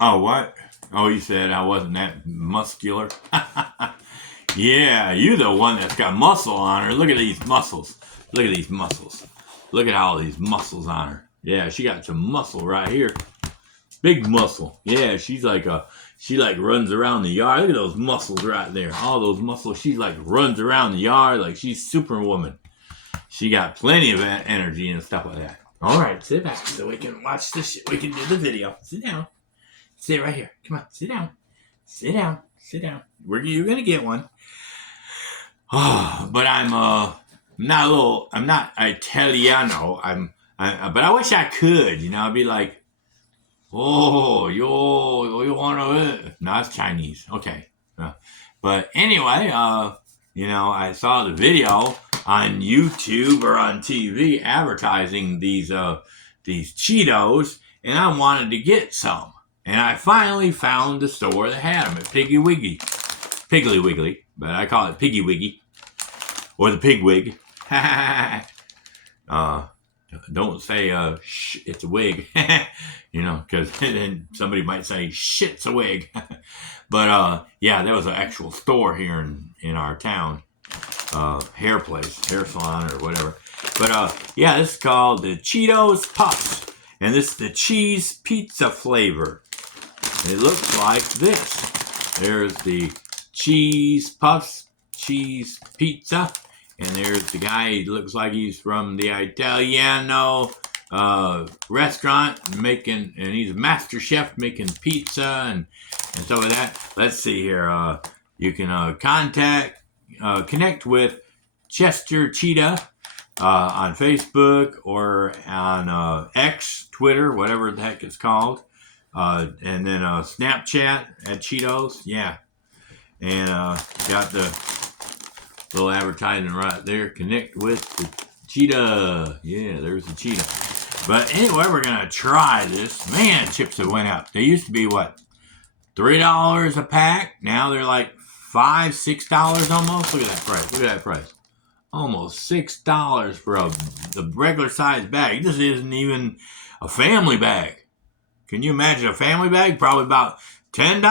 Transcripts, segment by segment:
Oh, what? Oh, you said I wasn't that muscular? Yeah, you the one that's got muscle on her. Look at these muscles. Look at these muscles. Look at all these muscles on her. Yeah, she got some muscle right here. Big muscle. Yeah, she like runs around the yard. Look at those muscles right there. All those muscles. She like runs around the yard like she's Superwoman. She got plenty of energy and stuff like that. All right, sit back so we can watch this. We can do the video. Sit down. Sit right here. Come on, sit down. Sit down. Sit down. You're gonna get one. Oh, but I'm not Italiano. But I wish I could. You know, I'd be like, oh, you wanna? No, it's Chinese. Okay. But anyway, I saw the video on YouTube or on TV advertising these Cheetos, and I wanted to get some. And I finally found the store that had them at Piggly Wiggly, but I call it Piggy Wiggy, or the Pig Wig. Don't say it's a wig, because then somebody might say shit's a wig. But yeah, there was an actual store here in our town, hair salon or whatever. But yeah, this is called the Cheetos Puffs, and this is the cheese pizza flavor. It looks like this. There's the cheese puffs, cheese pizza, and there's the guy. He looks like he's from the Italiano restaurant and he's a master chef making pizza and stuff like that. Let's see here. You can connect with Chester Cheetah on Facebook or on X, Twitter, whatever the heck it's called. And then Snapchat at Cheetos, yeah. And got the little advertising right there. Connect with the cheetah. Yeah, there's the cheetah. But anyway, we're going to try this. Man, chips have went up. They used to be, what, $3 a pack? Now they're like $5, $6 almost. Look at that price. Look at that price. Almost $6 for the regular size bag. This isn't even a family bag. Can you imagine a family bag? Probably about $10.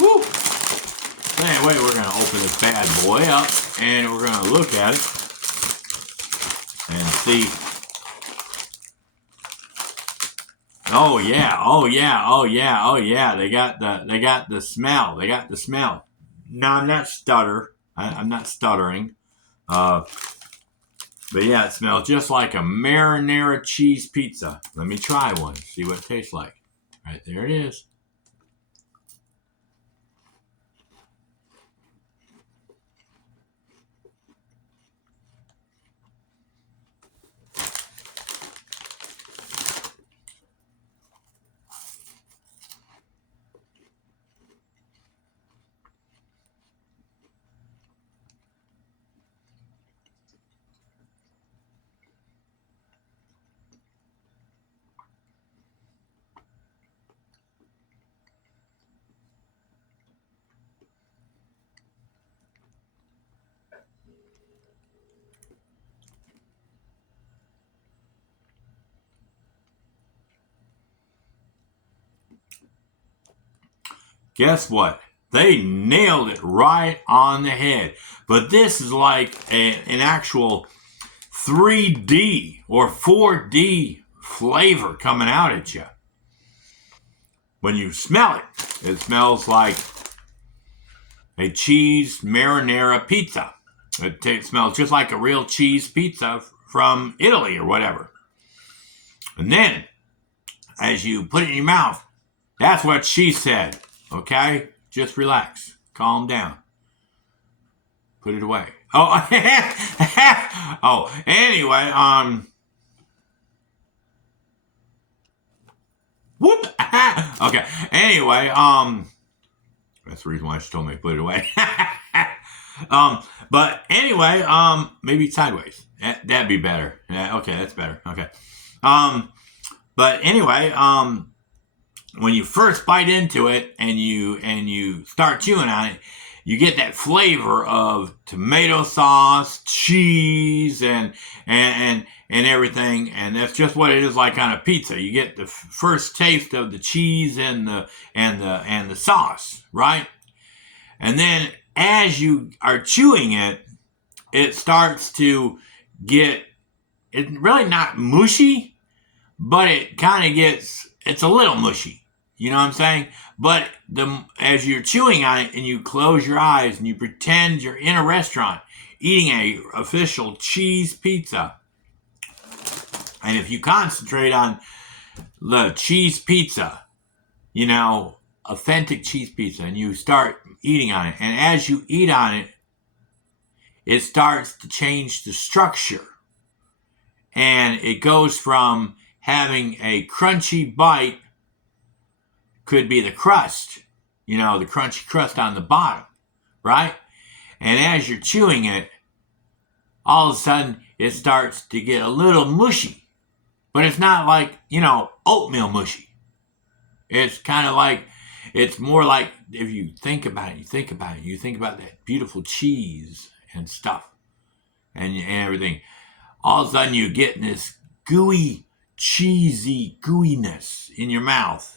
Woo! Anyway, we're going to open this bad boy up, and we're going to look at it and see. Oh yeah, oh yeah, oh yeah, oh yeah. They got the smell. They got the smell. No, I'm not I'm not stuttering. But yeah, it smells just like a marinara cheese pizza. Let me try one, see what it tastes like. Right, there it is. Guess what? They nailed it right on the head. But this is like an actual 3D or 4D flavor coming out at you. When you smell it, it smells like a cheese marinara pizza. It smells just like a real cheese pizza from Italy or whatever. And then, as you put it in your mouth, that's what she said. Okay? Just relax. Calm down. Put it away. Oh, oh, anyway, whoop. Okay, anyway, that's the reason why she told me to put it away. But anyway, maybe sideways. That'd be better. Yeah, okay, that's better. Okay. But anyway, when you first bite into it and you start chewing on it, you get that flavor of tomato sauce, cheese, and everything, and that's just what it is like on a pizza. You get the first taste of the cheese and the sauce, right? And then as you are chewing it, it starts to get, it's really not mushy, but it kind of gets, it's a little mushy. You know what I'm saying? But as you're chewing on it and you close your eyes and you pretend you're in a restaurant eating a official cheese pizza, and if you concentrate on the cheese pizza, you know, authentic cheese pizza, and you start eating on it, and as you eat on it, it starts to change the structure. And it goes from having a crunchy bite, could be the crust, you know, the crunchy crust on the bottom, right? And as you're chewing it, all of a sudden it starts to get a little mushy. But it's not like, you know, oatmeal mushy. It's kind of like, it's more like, if you think about it, you think about that beautiful cheese and stuff and everything. All of a sudden you're getting this gooey, cheesy gooiness in your mouth.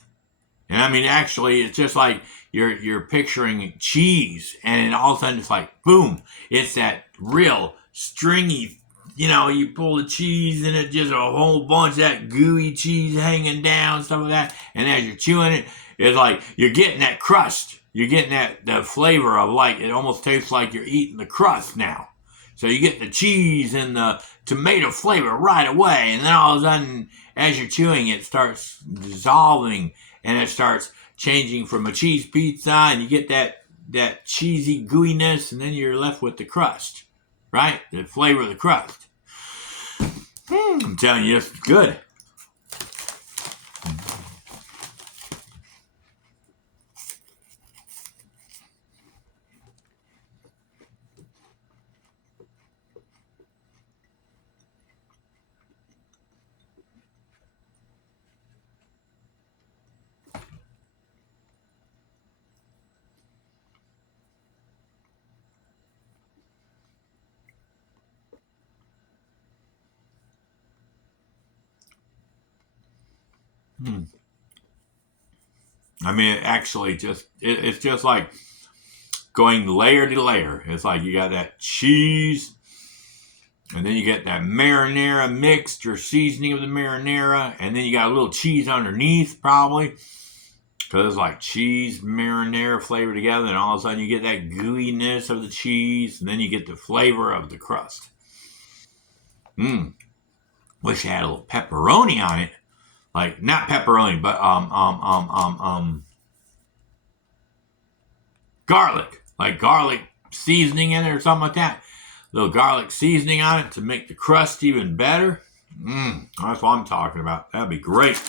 And I mean, actually, it's just like you're picturing cheese, and then all of a sudden it's like, boom, it's that real stringy, you know, you pull the cheese and it's just a whole bunch of that gooey cheese hanging down, stuff like that. And as you're chewing it, it's like you're getting that crust. You're getting that flavor of, like, it almost tastes like you're eating the crust now. So you get the cheese and the tomato flavor right away. And then all of a sudden, as you're chewing, it starts dissolving. And it starts changing from a cheese pizza, and you get that cheesy gooiness, and then you're left with the crust, right? The flavor of the crust. I'm telling you, it's good. I mean, it actually it's just like going layer to layer. It's like you got that cheese, and then you get that marinara mixed or seasoning of the marinara, and then you got a little cheese underneath, probably, because it's like cheese, marinara flavor together, and all of a sudden you get that gooiness of the cheese, and then you get the flavor of the crust. Wish I had a little pepperoni on it. Like, not pepperoni, but garlic. Like garlic seasoning in it or something like that. A little garlic seasoning on it to make the crust even better. That's what I'm talking about. That'd be great.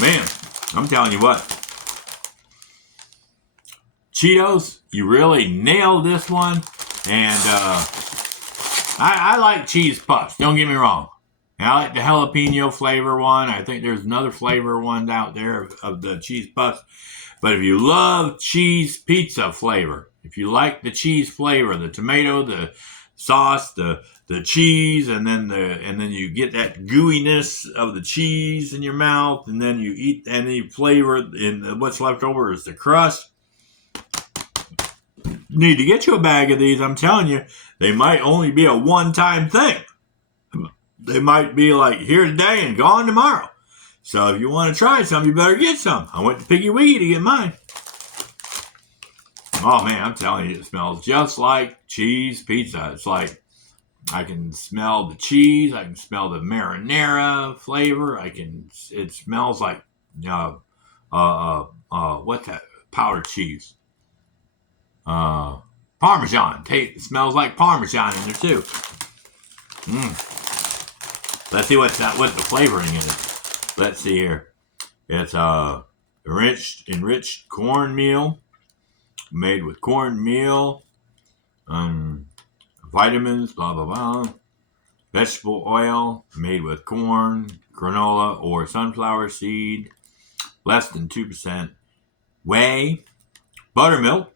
Man, I'm telling you what. Cheetos, you really nailed this one. And I like cheese puffs. Don't get me wrong. And I like the jalapeno flavor one. I think there's another flavor one out there of the cheese puffs. But if you love cheese pizza flavor, if you like the cheese flavor, the tomato, the sauce, the cheese, and then you get that gooiness of the cheese in your mouth, and then you eat, and then you flavor, and what's left over is the crust. You need to get you a bag of these. I'm telling you, they might only be a one-time thing. They might be like here today and gone tomorrow. So if you want to try some, you better get some. I went to Piggy Wiggy to get mine. Oh man, I'm telling you, it smells just like cheese pizza. It's like I can smell the cheese. I can smell the marinara flavor. It smells like what's that? Powdered cheese. Parmesan. It smells like Parmesan in there too. Let's see what the flavoring is. Let's see here. It's enriched cornmeal, made with cornmeal, vitamins, blah blah blah. Vegetable oil made with corn, granola, or sunflower seed, less than 2% whey, buttermilk,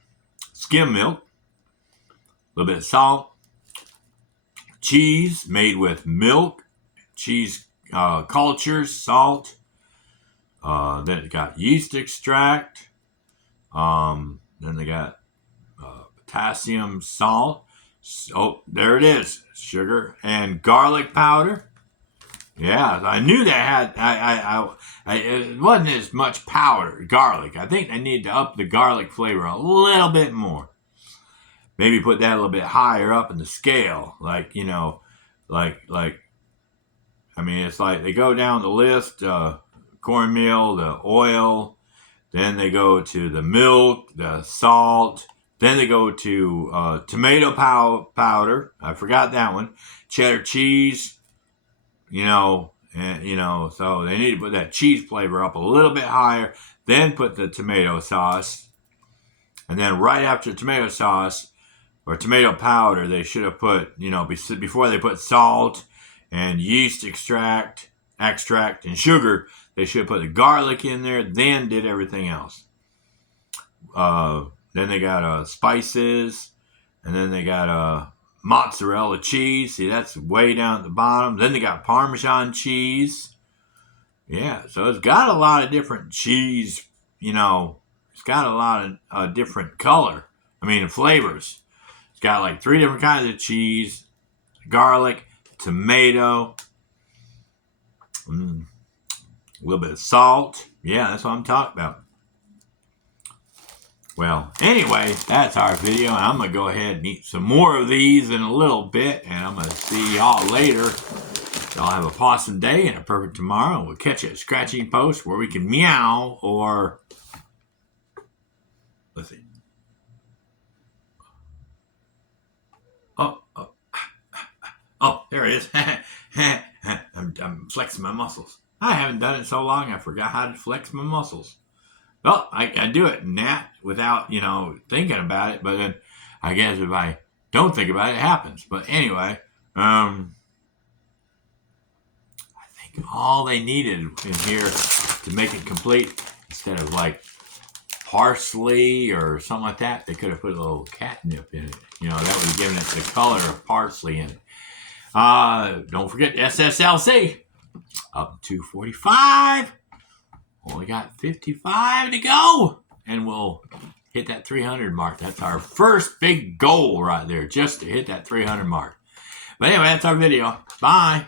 skim milk, a little bit of salt, cheese made with milk, cheese cultures, salt. Then it got yeast extract. Then they got potassium, salt. Oh, there it is, sugar and garlic powder. Yeah, I knew they had. It wasn't as much powder, garlic. I think they need to up the garlic flavor a little bit more. Maybe put that a little bit higher up in the scale, like I mean, it's like they go down the list: cornmeal, the oil, then they go to the milk, the salt, then they go to tomato powder. I forgot that one. Cheddar cheese. And so they need to put that cheese flavor up a little bit higher, then put the tomato sauce, and then right after tomato sauce or tomato powder, they should have put, before they put salt and yeast extract and sugar, they should have put the garlic in there, then did everything else. Then they got spices, and then they got mozzarella cheese. See, that's way down at the bottom. Then they got Parmesan cheese. Yeah, so it's got a lot of different cheese, it's got a lot of different flavors. It's got like 3 different kinds of cheese, garlic, tomato, a little bit of salt. Yeah, that's what I'm talking about. Well, anyway, that's our video. I'm going to go ahead and eat some more of these in a little bit, and I'm going to see y'all later. Y'all have a awesome day and a perfect tomorrow. We'll catch you at Scratching Post where we can meow or... Let's see. Oh, there it is. I'm flexing my muscles. I haven't done it so long, I forgot how to flex my muscles. Well, I do it without, thinking about it. But then I guess if I don't think about it, it happens. But anyway, I think all they needed in here to make it complete, instead of like parsley or something like that, they could have put a little catnip in it. That would have given it the color of parsley in it. Don't forget SSLC. Up to 45. Only got 55 to go. And we'll hit that 300 mark. That's our first big goal right there, just to hit that 300 mark. But anyway, that's our video. Bye.